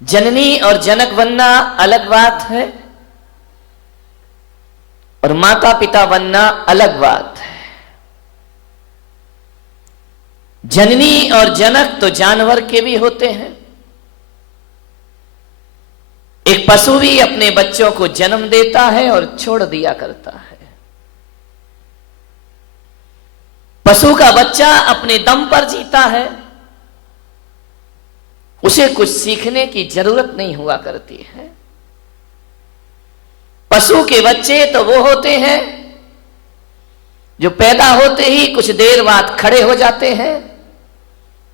जननी और जनक बनना अलग बात है और माता पिता बनना अलग बात है। जननी और जनक तो जानवर के भी होते हैं। एक पशु भी अपने बच्चों को जन्म देता है और छोड़ दिया करता है। पशु का बच्चा अपने दम पर जीता है, उसे कुछ सीखने की जरूरत नहीं हुआ करती है। पशु के बच्चे तो वो होते हैं जो पैदा होते ही कुछ देर बाद खड़े हो जाते हैं,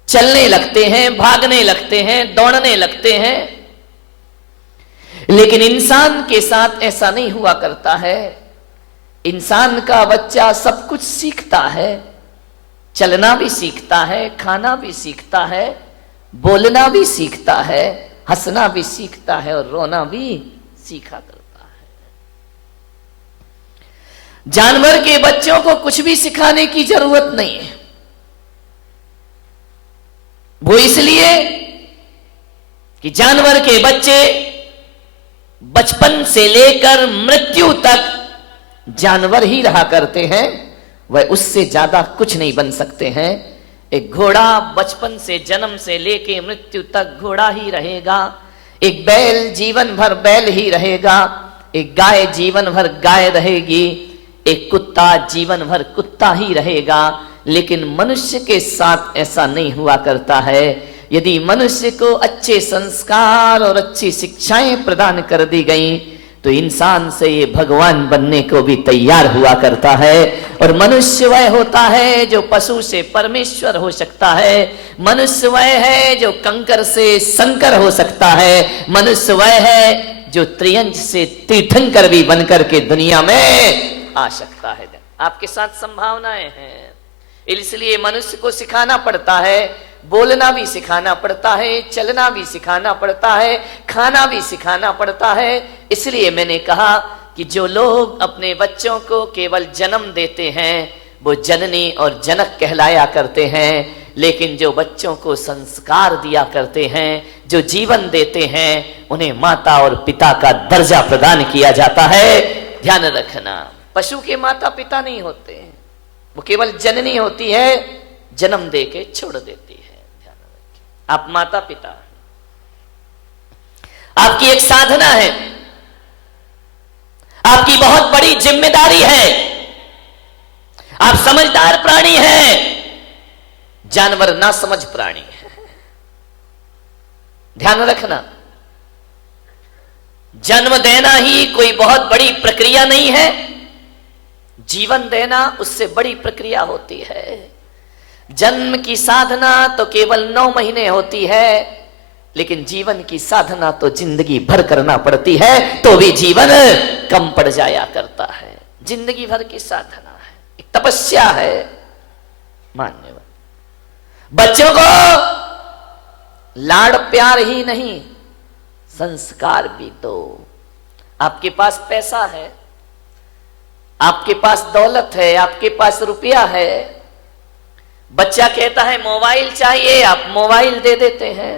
चलने लगते हैं, भागने लगते हैं, दौड़ने लगते हैं। लेकिन इंसान के साथ ऐसा नहीं हुआ करता है। इंसान का बच्चा सब कुछ सीखता है, चलना भी सीखता है, खाना भी सीखता है, बोलना भी सीखता है, हंसना भी सीखता है और रोना भी सीखा करता है। जानवर के बच्चों को कुछ भी सिखाने की जरूरत नहीं है। वो इसलिए कि जानवर के बच्चे बचपन से लेकर मृत्यु तक जानवर ही रहा करते हैं, वह उससे ज्यादा कुछ नहीं बन सकते हैं। एक घोड़ा बचपन से जन्म से लेके मृत्यु तक घोड़ा ही रहेगा। एक बैल जीवन भर बैल ही रहेगा। एक गाय जीवन भर गाय रहेगी। एक कुत्ता जीवन भर कुत्ता ही रहेगा। लेकिन मनुष्य के साथ ऐसा नहीं हुआ करता है। यदि मनुष्य को अच्छे संस्कार और अच्छी शिक्षाएं प्रदान कर दी गई तो इंसान से ये भगवान बनने को भी तैयार हुआ करता है। और मनुष्य वह होता है जो पशु से परमेश्वर हो सकता है। मनुष्य वह है जो कंकर से शंकर हो सकता है। मनुष्य वह है जो त्रियंज से तीर्थंकर भी बनकर के दुनिया में आ सकता है। आपके साथ संभावनाएं हैं, इसलिए मनुष्य को सिखाना पड़ता है, बोलना भी सिखाना पड़ता है, चलना भी सिखाना पड़ता है, खाना भी सिखाना पड़ता है। इसलिए मैंने कहा कि जो लोग अपने बच्चों को केवल जन्म देते हैं वो जननी और जनक कहलाया करते हैं। लेकिन जो बच्चों को संस्कार दिया करते हैं, जो जीवन देते हैं, उन्हें माता और पिता का दर्जा प्रदान किया जाता है। ध्यान रखना, पशु के माता पिता नहीं होते हैं, वो केवल जननी होती है, जन्म दे के छोड़ देती है। ध्यान रखिए, आप माता पिता, आपकी एक साधना है, आपकी बहुत बड़ी जिम्मेदारी है। आप समझदार प्राणी हैं, जानवर ना समझ प्राणी है। ध्यान रखना, जन्म देना ही कोई बहुत बड़ी प्रक्रिया नहीं है, जीवन देना उससे बड़ी प्रक्रिया होती है। जन्म की साधना तो केवल 9 महीने होती है, लेकिन जीवन की साधना तो जिंदगी भर करना पड़ती है, तो भी जीवन कम पड़ जाया करता है। जिंदगी भर की साधना है, एक तपस्या है। मान्यवर, बच्चों को लाड़ प्यार ही नहीं, संस्कार भी दो। आपके पास पैसा है, आपके पास दौलत है, आपके पास रुपया है, बच्चा कहता है मोबाइल चाहिए, आप मोबाइल दे देते हैं।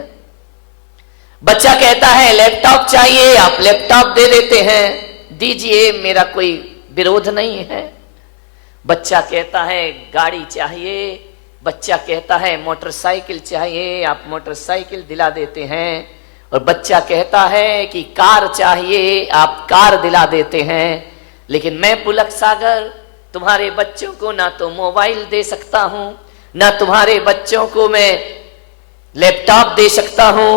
बच्चा कहता है लैपटॉप चाहिए, आप लैपटॉप दे देते हैं। दीजिए, मेरा कोई विरोध नहीं है। बच्चा कहता है गाड़ी चाहिए, बच्चा कहता है मोटरसाइकिल चाहिए, आप मोटरसाइकिल दिला देते हैं। और बच्चा कहता है कि कार चाहिए, आप कार दिला देते हैं। लेकिन मैं पुलक सागर तुम्हारे बच्चों को ना तो मोबाइल दे सकता हूं, ना तुम्हारे बच्चों को मैं लैपटॉप दे सकता हूं,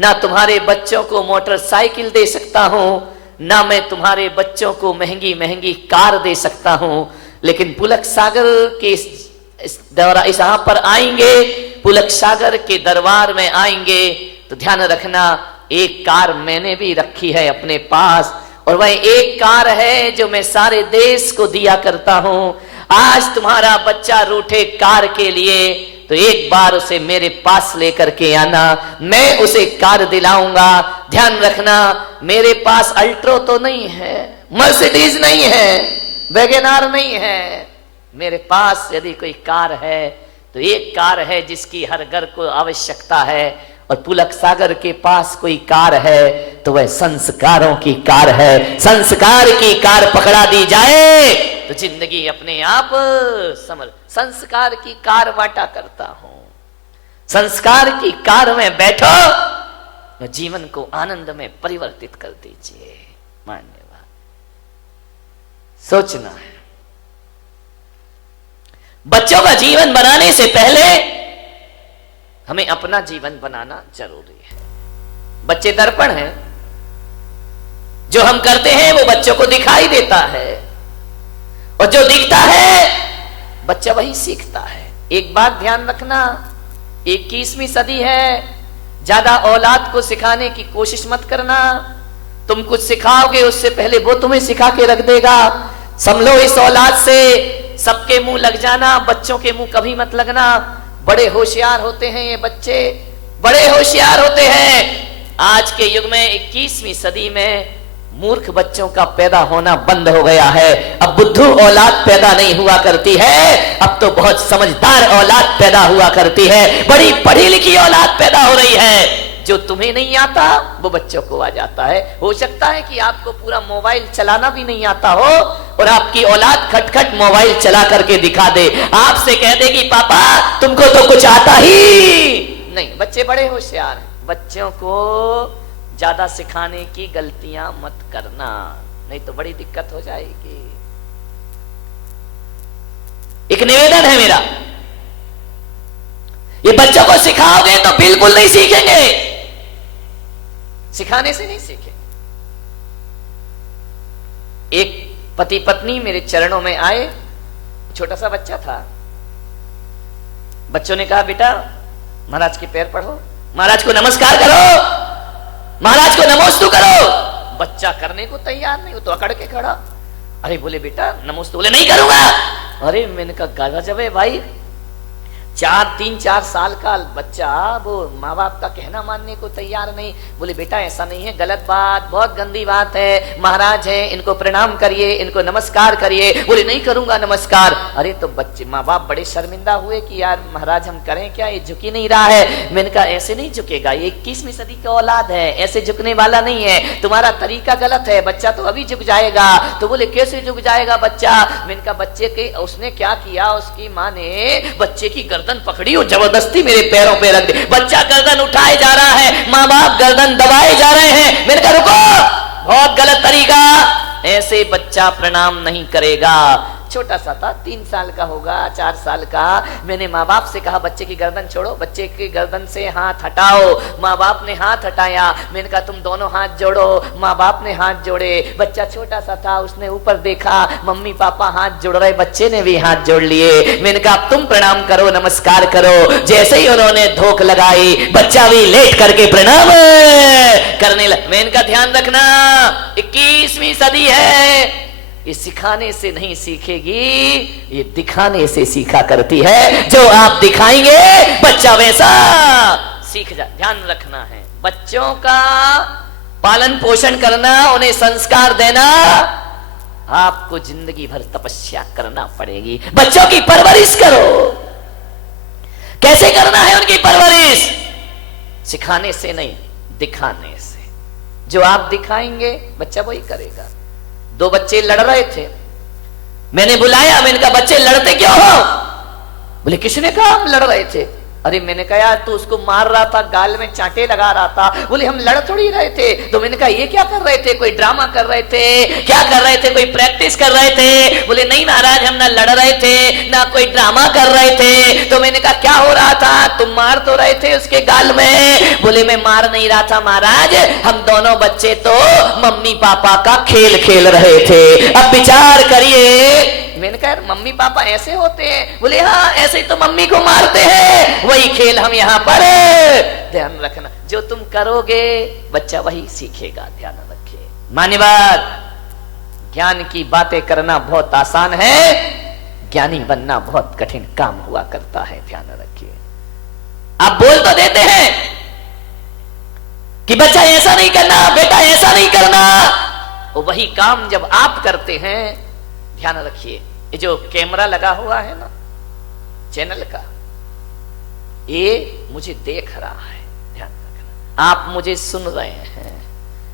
ना तुम्हारे बच्चों को मोटरसाइकिल दे सकता हूं, ना मैं तुम्हारे बच्चों को महंगी महंगी कार दे सकता हूं। लेकिन पुलक सागर के इस यहाँ पर आएंगे, पुलक सागर के दरबार में आएंगे तो ध्यान रखना, एक कार मैंने भी रखी है अपने पास, और वह एक कार है जो मैं सारे देश को दिया करता हूं। आज तुम्हारा बच्चा रूठे कार के लिए तो एक बार उसे मेरे पास लेकर के आना, मैं उसे कार दिलाऊंगा। ध्यान रखना, मेरे पास अल्ट्रो तो नहीं है, मर्सिडीज नहीं है, वैगनार नहीं है। मेरे पास यदि कोई कार है तो एक कार है जिसकी हर घर को आवश्यकता है, और पुलक सागर के पास कोई कार है तो वह संस्कारों की कार है। संस्कार की कार पकड़ा दी जाए तो जिंदगी अपने आप समझ। संस्कार की कार बांटा करता हूं, संस्कार की कार में बैठो, जीवन को आनंद में परिवर्तित कर दीजिए। मान्यवाद सोचना है। बच्चों का जीवन बनाने से पहले हमें अपना जीवन बनाना जरूरी है। बच्चे दर्पण हैं, जो हम करते हैं वो बच्चों को दिखाई देता है, और जो दिखता है बच्चा वही सीखता है। एक बात ध्यान रखना, 21वीं सदी है, ज्यादा औलाद को सिखाने की कोशिश मत करना। तुम कुछ सिखाओगे उससे पहले वो तुम्हें सिखा के रख देगा। संभलो इस औलाद से, सबके मुंह लग जाना, बच्चों के मुंह कभी मत लगना। बड़े होशियार होते हैं ये बच्चे, बड़े होशियार होते हैं। आज के युग में 21वीं सदी में मूर्ख बच्चों का पैदा होना बंद हो गया है। अब बुद्धू औलाद पैदा नहीं हुआ करती है, अब तो बहुत समझदार औलाद पैदा हुआ करती है। बड़ी पढ़ी लिखी औलाद पैदा हो रही है। जो तुम्हें नहीं आता वो बच्चों को आ जाता है। हो सकता है कि आपको पूरा मोबाइल चलाना भी नहीं आता हो और आपकी औलाद खटखट मोबाइल चला करके दिखा दे, आपसे कह दे कि पापा तुमको तो कुछ आता ही नहीं। बच्चे बड़े होशियार हैं। बच्चों को ज्यादा सिखाने की गलतियां मत करना, नहीं तो बड़ी दिक्कत हो जाएगी। एक निवेदन है मेरा, ये बच्चों को सिखाओगे तो बिल्कुल नहीं सीखेंगे, सिखाने से नहीं सीखेंगे। एक पति पत्नी मेरे चरणों में आए, छोटा सा बच्चा था। बच्चों ने कहा बेटा महाराज के पैर पढ़ो, महाराज को नमस्कार करो, महाराज को नमोस्तु करो। बच्चा करने को तैयार नहीं, वो तो अकड़ के खड़ा। अरे बोले बेटा नमोस्तु, बोले नहीं करूंगा। अरे मैंने कहा गजब है भाई, 3-4 साल का बच्चा वो माँ बाप का कहना मानने को तैयार नहीं। बोले बेटा ऐसा नहीं है, गलत बात, बहुत गंदी बात है, महाराज है इनको प्रणाम करिए, इनको नमस्कार करिए। बोले नहीं करूंगा नमस्कार। अरे तो बच्चे माँ बाप बड़े शर्मिंदा हुए कि यार महाराज हम करें क्या, ये झुक ही नहीं रहा है। मैंने कहा ऐसे नहीं झुकेगा, ये 21वीं सदी का औलाद है, ऐसे झुकने वाला नहीं है, तुम्हारा तरीका गलत है, बच्चा तो अभी झुक जाएगा। तो बोले कैसे झुक जाएगा बच्चा। मैंने कहा बच्चे के उसने क्या किया, उसकी माँ ने बच्चे की गर्दन पकड़ी और जबरदस्ती मेरे पैरों पे रख दी। बच्चा गर्दन उठाए जा रहा है, माँ बाप गर्दन दबाए जा रहे हैं। मैंने कहा रुको, बहुत गलत तरीका, ऐसे बच्चा प्रणाम नहीं करेगा। छोटा सा था, 3 साल का होगा, 4 साल का। मैंने माँ बाप से कहा बच्चे की गर्दन छोड़ो, बच्चे की गर्दन से हाथ हटाओ। माँ बाप ने हाथ हटाया। मैंने कहा तुम दोनों हाथ जोड़ो। माँ बाप ने हाथ जोड़े। बच्चा छोटा सा था, उसने ऊपर देखा, मम्मी पापा हाथ जोड़ रहे, बच्चे ने भी हाथ जोड़ लिए। मैंने कहा तुम प्रणाम करो, नमस्कार करो। जैसे ही उन्होंने धोख लगाई, बच्चा भी लेट करके प्रणाम करने लगा। मैंने कहा ध्यान रखना 21वीं सदी है, ये सिखाने से नहीं सीखेगी, ये दिखाने से सीखा करती है। जो आप दिखाएंगे बच्चा वैसा सीख जाए। ध्यान रखना है, बच्चों का पालन पोषण करना, उन्हें संस्कार देना, आपको जिंदगी भर तपस्या करना पड़ेगी। बच्चों की परवरिश करो। कैसे करना है उनकी परवरिश? सिखाने से नहीं, दिखाने से। जो आप दिखाएंगे बच्चा वही करेगा। 2 बच्चे लड़ रहे थे, मैंने बुलाया, मैंने कहा बच्चे लड़ते क्यों हो? बोले किसने कहा हम लड़ रहे थे? अरे मैंने कहा यार तू उसको मार रहा था, गाल में चांटे लगा रहा था। बोले हम लड़ थोड़ी रहे थे। तो मैंने कहा ये क्या कर रहे थे? कोई ड्रामा कर रहे थे? क्या कर रहे थे? कोई प्रैक्टिस कर रहे थे? बोले नहीं महाराज हम ना लड़ रहे थे ना कोई ड्रामा कर रहे थे। तो मैंने कहा क्या हो रहा था? तुम मार तो रहे थे उसके गाल में। बोले मैं मार नहीं रहा था महाराज, हम दोनों बच्चे तो मम्मी पापा का खेल खेल रहे थे। अब विचार करिए। मैंने कहा मम्मी पापा ऐसे होते हैं? बोले हाँ ऐसे तो मम्मी को मारते हैं, वही खेल हम यहाँ पर। ध्यान रखना, जो तुम करोगे बच्चा वही सीखेगा। ध्यान रखिए। मान्यवाद, ज्ञान की बातें करना बहुत आसान है, ज्ञानी बनना बहुत कठिन काम हुआ करता है। ध्यान रखिए। आप बोल तो देते हैं कि बच्चा ऐसा नहीं करना, बेटा ऐसा नहीं करना, वही काम जब आप करते हैं, ध्यान रखिए, ये जो कैमरा लगा हुआ है ना चैनल का, ये मुझे देख रहा है, ध्यान आप मुझे सुन रहे हैं,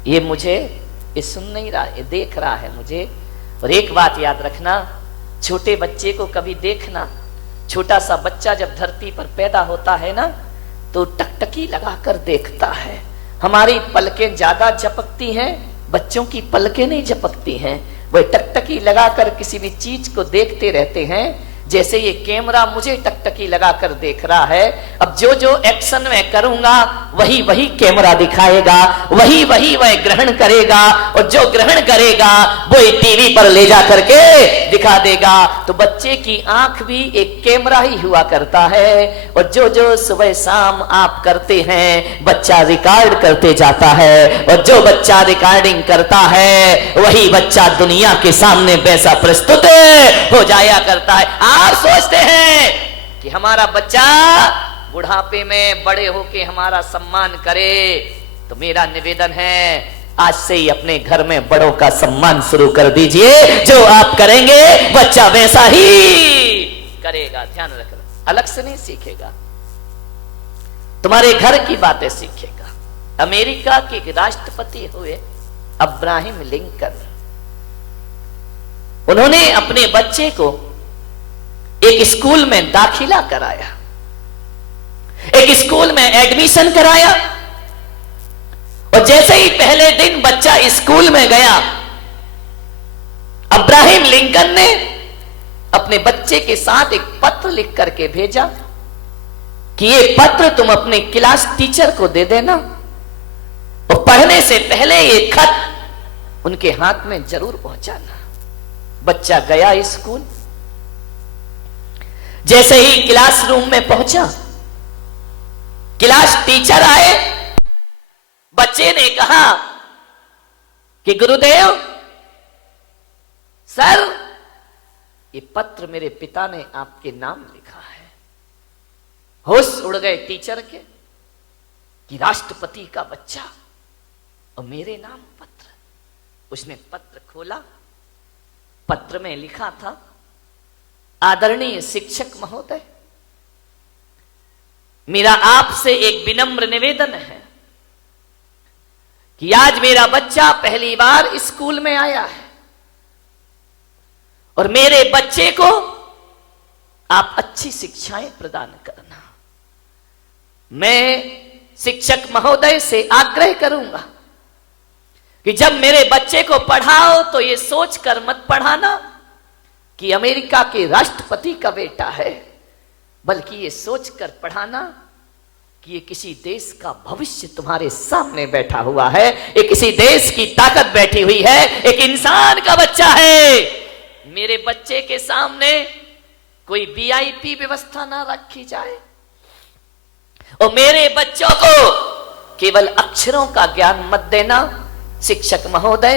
ये सुन नहीं रहा, ये देख रहा है मुझे। और एक बात याद रखना, छोटे बच्चे को कभी देखना, छोटा सा बच्चा जब धरती पर पैदा होता है ना, तो टकटकी लगाकर देखता है। हमारी पलकें ज्यादा झपकती हैं, बच्चों की पलकें नहीं झपकती हैं। वह टकटकी लगाकर किसी भी चीज को देखते रहते हैं। जैसे ये कैमरा मुझे टकटकी लगाकर देख रहा है, अब जो जो एक्शन मैं करूंगा वही वही कैमरा दिखाएगा, वही वही वह ग्रहण करेगा, और जो ग्रहण करेगा वो टीवी पर ले जा करके दिखा देगा। तो बच्चे की आंख भी एक कैमरा ही हुआ करता है, और जो जो सुबह शाम आप करते हैं बच्चा रिकॉर्ड करते जाता है, और जो बच्चा रिकॉर्डिंग करता है वही बच्चा दुनिया के सामने वैसा प्रस्तुत हो जाया करता है। आप सोचते हैं कि हमारा बच्चा बुढ़ापे में बड़े होके हमारा सम्मान करे, तो मेरा निवेदन है आज से ही अपने घर में बड़ों का सम्मान शुरू कर दीजिए। जो आप करेंगे बच्चा वैसा ही करेगा। ध्यान रखना, अलग से नहीं सीखेगा, तुम्हारे घर की बातें सीखेगा। अमेरिका के राष्ट्रपति हुए अब्राहम लिंकन, उन्होंने अपने बच्चे को एक स्कूल में दाखिला कराया, एक स्कूल में एडमिशन कराया, और जैसे ही पहले दिन बच्चा स्कूल में गया, अब्राहम लिंकन ने अपने बच्चे के साथ एक पत्र लिख करके भेजा कि ये पत्र तुम अपने क्लास टीचर को दे देना, और पढ़ने से पहले ये खत उनके हाथ में जरूर पहुंचाना। बच्चा गया स्कूल, जैसे ही क्लासरूम में पहुंचा, क्लास टीचर आए, बच्चे ने कहा कि गुरुदेव सर, ये पत्र मेरे पिता ने आपके नाम लिखा है। होश उड़ गए टीचर के कि राष्ट्रपति का बच्चा और मेरे नाम पत्र। उसने पत्र खोला, पत्र में लिखा था, आदरणीय शिक्षक महोदय, मेरा आपसे एक विनम्र निवेदन है कि आज मेरा बच्चा पहली बार स्कूल में आया है, और मेरे बच्चे को आप अच्छी शिक्षाएं प्रदान करना। मैं शिक्षक महोदय से आग्रह करूंगा कि जब मेरे बच्चे को पढ़ाओ तो ये सोचकर मत पढ़ाना कि अमेरिका के राष्ट्रपति का बेटा है, बल्कि ये सोचकर पढ़ाना कि ये किसी देश का भविष्य तुम्हारे सामने बैठा हुआ है, ये किसी देश की ताकत बैठी हुई है, एक इंसान का बच्चा है। मेरे बच्चे के सामने कोई वीआईपी व्यवस्था ना रखी जाए, और मेरे बच्चों को केवल अक्षरों का ज्ञान मत देना शिक्षक महोदय,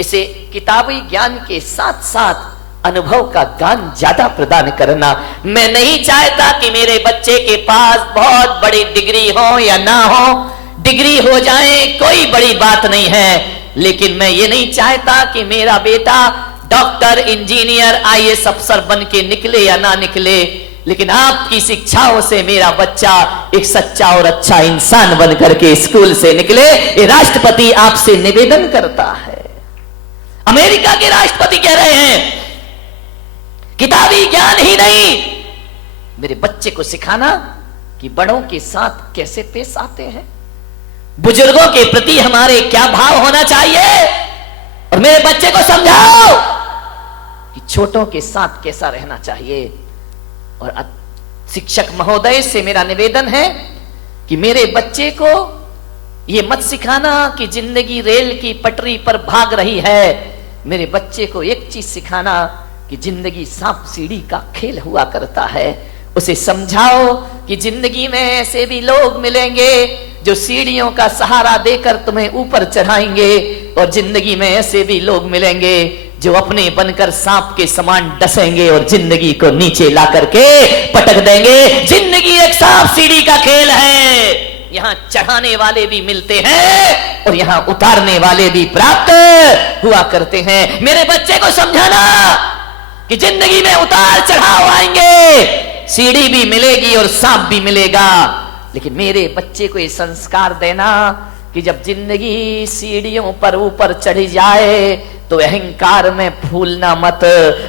इसे किताबी ज्ञान के साथ साथ अनुभव का ज्ञान ज्यादा प्रदान करना। मैं नहीं चाहता कि मेरे बच्चे के पास बहुत बड़ी डिग्री हो या ना हो, डिग्री हो जाए कोई बड़ी बात नहीं है, लेकिन मैं ये नहीं चाहता कि मेरा बेटा डॉक्टर, इंजीनियर, आईएएस अफसर बन के निकले या ना निकले, लेकिन आपकी शिक्षाओं से मेरा बच्चा एक सच्चा और अच्छा इंसान बन करके स्कूल से निकले। ये राष्ट्रपति आपसे निवेदन करता है। अमेरिका के राष्ट्रपति कह रहे हैं किताबी ज्ञान ही नहीं, मेरे बच्चे को सिखाना कि बड़ों के साथ कैसे पेश आते हैं, बुजुर्गों के प्रति हमारे क्या भाव होना चाहिए, और मेरे बच्चे को समझाओ कि छोटों के साथ कैसा रहना चाहिए। और शिक्षक महोदय से मेरा निवेदन है कि मेरे बच्चे को ये मत सिखाना कि जिंदगी रेल की पटरी पर भाग रही है। मेरे बच्चे को एक चीज सिखाना कि जिंदगी सांप सीढ़ी का खेल हुआ करता है। उसे समझाओ कि जिंदगी में ऐसे भी लोग मिलेंगे जो सीढ़ियों का सहारा देकर तुम्हें ऊपर चढ़ाएंगे, और जिंदगी में ऐसे भी लोग मिलेंगे जो अपने बनकर सांप के समान डसेंगे और जिंदगी को नीचे ला करके पटक देंगे। जिंदगी एक सांप सीढ़ी का खेल है, यहाँ चढ़ाने वाले भी मिलते हैं और यहाँ उतारने वाले भी प्राप्त हुआ करते हैं। मेरे बच्चे को समझाना कि जिंदगी में उतार चढ़ाव आएंगे, सीढ़ी भी मिलेगी और सांप भी मिलेगा, लेकिन मेरे बच्चे को ये संस्कार देना कि जब जिंदगी सीढ़ियों पर ऊपर चढ़ी जाए तो अहंकार में फूलना मत,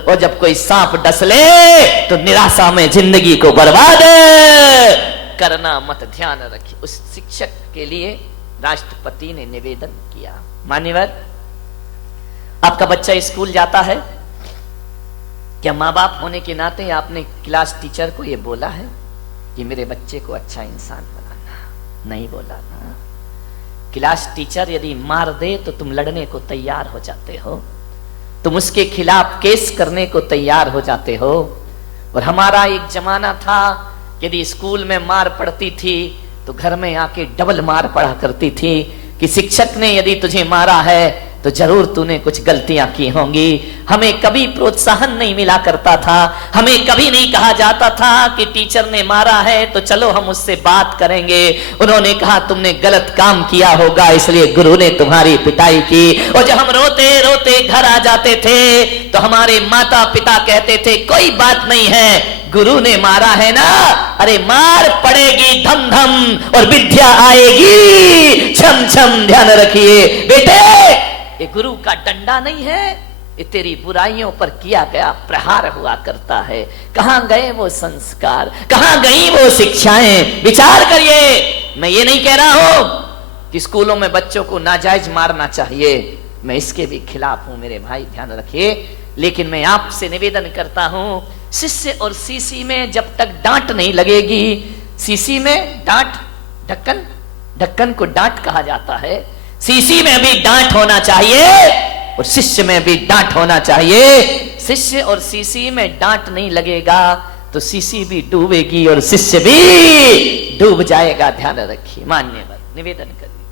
और जब कोई सांप डस ले तो निराशा में जिंदगी को बर्बाद करना मत। ध्यान रखिए। उस शिक्षक के लिए राष्ट्रपति ने निवेदन किया, मान्यवर आपका बच्चा स्कूल जाता है, क्या माँ बाप होने के नाते आपने क्लास टीचर को यह बोला है कि मेरे बच्चे को अच्छा इंसान बनाना? नहीं बोला ना। क्लास टीचर यदि मार दे तो तुम लड़ने को तैयार हो जाते हो, तुम उसके खिलाफ केस करने को तैयार हो जाते हो। और हमारा एक जमाना था, यदि स्कूल में मार पड़ती थी तो घर में आके डबल मार पड़ा करती थी कि शिक्षक ने यदि तुझे मारा है तो जरूर तूने कुछ गलतियां की होंगी। हमें कभी प्रोत्साहन नहीं मिला करता था, हमें कभी नहीं कहा जाता था कि टीचर ने मारा है तो चलो हम उससे बात करेंगे। उन्होंने कहा तुमने गलत काम किया होगा इसलिए गुरु ने तुम्हारी पिटाई की। और जब हम रोते रोते घर आ जाते थे तो हमारे माता पिता कहते थे कोई बात नहीं है, गुरु ने मारा है ना, अरे मार पड़ेगी धम धम और विद्या आएगी छम छम। ध्यान रखिए बेटे, ये गुरु का डंडा नहीं है, ये तेरी बुराइयों पर किया गया प्रहार हुआ करता है। कहां गए वो संस्कार, कहां गई वो शिक्षाएं? विचार करिए। मैं ये नहीं कह रहा हूं कि स्कूलों में बच्चों को नाजायज मारना चाहिए, मैं इसके भी खिलाफ हूं मेरे भाई, ध्यान रखिए। लेकिन मैं आपसे निवेदन करता हूं, शिष्य और सीसी में जब तक डांट नहीं लगेगी, सीसी में डांट, ढक्कन, ढक्कन को डांट कहा जाता है, सीसी में भी डांट होना चाहिए और शिष्य में भी डांट होना चाहिए। शिष्य और सीसी में डांट नहीं लगेगा तो सीसी भी डूबेगी और शिष्य भी डूब जाएगा। ध्यान रखिए। मान्यवर निवेदन करिए,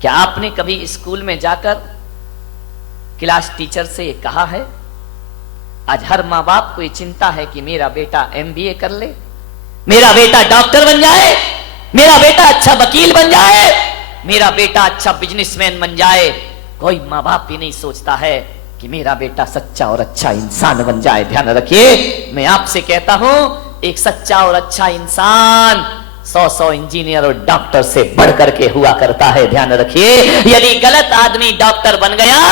क्या आपने कभी स्कूल में जाकर क्लास टीचर से कहा है? आज हर माँ बाप को ये चिंता है कि मेरा बेटा MBA कर ले, मेरा बेटा डॉक्टर बन जाए, मेरा बेटा अच्छा वकील बन जाए, मेरा बेटा अच्छा बिजनेसमैन बन जाए। कोई माँ बाप ही नहीं सोचता है कि मेरा बेटा सच्चा और अच्छा इंसान बन जाए। ध्यान रखिए। मैं आपसे कहता हूं, एक सच्चा और अच्छा इंसान 100 इंजीनियर और डॉक्टर से बढ़ करके हुआ करता है। ध्यान रखिए। यदि गलत आदमी डॉक्टर बन गया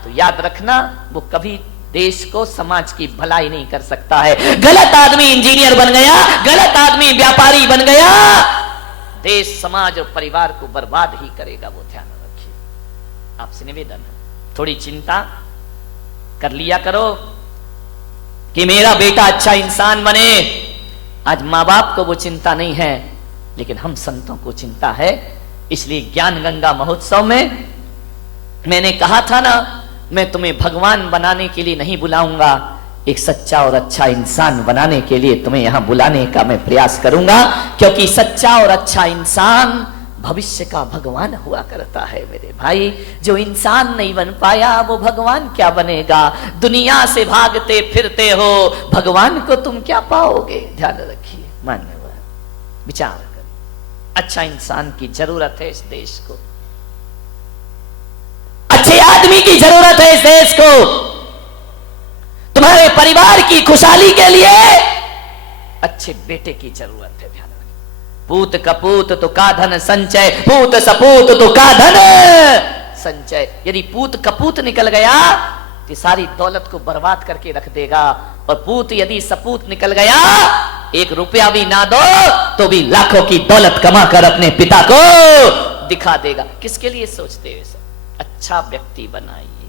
तो याद रखना वो कभी देश को, समाज की भलाई नहीं कर सकता है। गलत आदमी इंजीनियर बन गया, गलत आदमी व्यापारी बन गया, देश, समाज और परिवार को बर्बाद ही करेगा वो। ध्यान रखिए। आपसे निवेदन है, थोड़ी चिंता कर लिया करो कि मेरा बेटा अच्छा इंसान बने। आज माँ बाप को वो चिंता नहीं है, लेकिन हम संतों को चिंता है। इसलिए ज्ञान गंगा महोत्सव में मैंने कहा था ना, मैं तुम्हें भगवान बनाने के लिए नहीं बुलाऊंगा, एक सच्चा और अच्छा इंसान बनाने के लिए तुम्हें यहां बुलाने का मैं प्रयास करूंगा। क्योंकि सच्चा और अच्छा इंसान भविष्य का भगवान हुआ करता है मेरे भाई। जो इंसान नहीं बन पाया वो भगवान क्या बनेगा? दुनिया से भागते फिरते हो, भगवान को तुम क्या पाओगे? ध्यान रखिए। मान्यवर विचार कर, अच्छा इंसान की जरूरत है इस देश को, अच्छे आदमी की जरूरत है इस देश को। तुम्हारे परिवार की खुशहाली के लिए अच्छे बेटे की जरूरत है। ध्यान रखिए। पूत कपूत तो का धन संचय, पूत सपूत तो का धन संचय। यदि पूत कपूत निकल गया तो सारी दौलत को बर्बाद करके रख देगा, और पूत यदि सपूत निकल गया, 1 रुपया भी ना दो तो भी लाखों की दौलत कमाकर अपने पिता को दिखा देगा। किसके लिए सोचते हो? अच्छा व्यक्ति बनाइए,